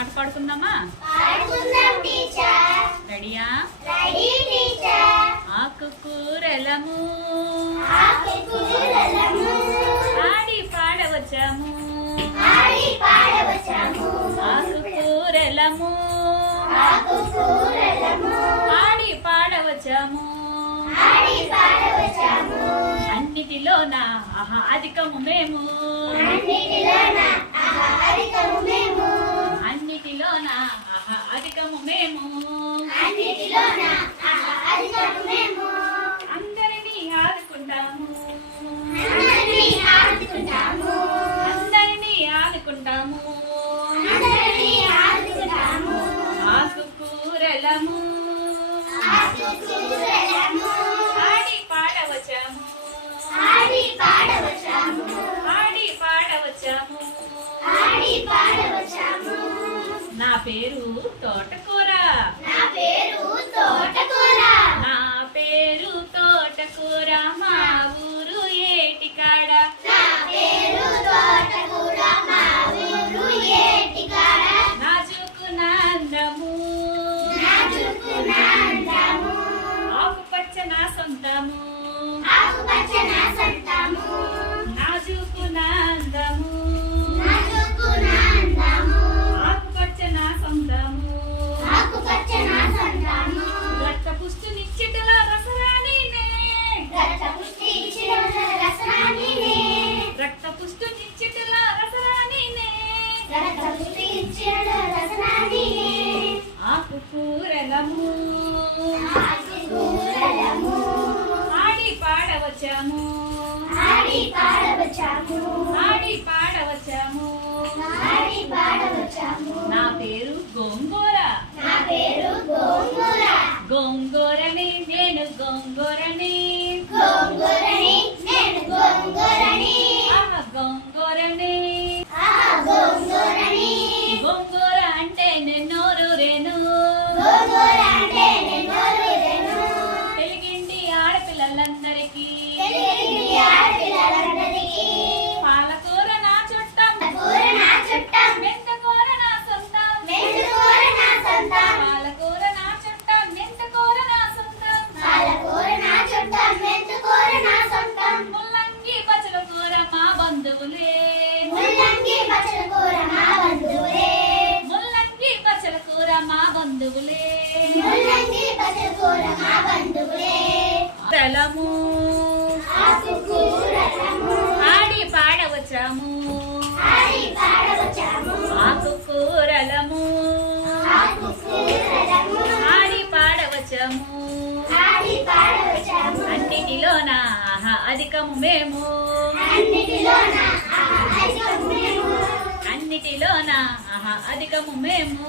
పాట పాడుకుందామా? రెడీయా? ఆకుకూరలము ఆడి పాడవచ్చాము, ఆకుకూరలము ఆడి పాడవచ్చాము, అన్నిటిలోన అధికము మేము, అన్నిటిలోన అధికము మేము, అందరినీ ఆదుకుంటాము, అందరినీ ఆదుకుంటాము, ఆకుకూరలము ఆడి పాడవచ్చాము, ఆడి పాడవచ్చాము. నా పేరు తోటకూర, నా పేరు తోటకూర, మా ఊరు ఏటికాడ, నాజుకున అందము, ఆకుపచ్చ నా సొంతము, నాజుకున అందము, ఆకుపచ్చ నా సొంతము, రక్త పుష్టినిచ్చెటల రసరాణినే, రక్త పుష్టినిచ్చెటల రసరాణినే, ఆకుకూరలము ఆడి పాడవచ్చాము, ఆడి పాడవచ్చాము. నా పేరు గోంగూర, గోంగూరని నేను, గోంగూరని గోంగూరని, గోంగూర అంటే నెన్నోరు రేను, తెలుగింటి ఆడపిల్లలందరికీ పాలకూర నా చుట్టం, మెంతకూర నా సొంతం, పాలకూర నా చుట్టం, మెంతకూర నా సొంతం, ముల్లంగి పచ్చల కూర మా బంధువులే, ముల్లంగి పచ్చల కూర మా బంధువులే, రలము ఆడి పాడవచ్చాము, ఆకుకూరలము ఆడి పాడవచ్చాము, అన్నిటిలోన అధికము మేము, అన్నిటిలోన అధికము మేము,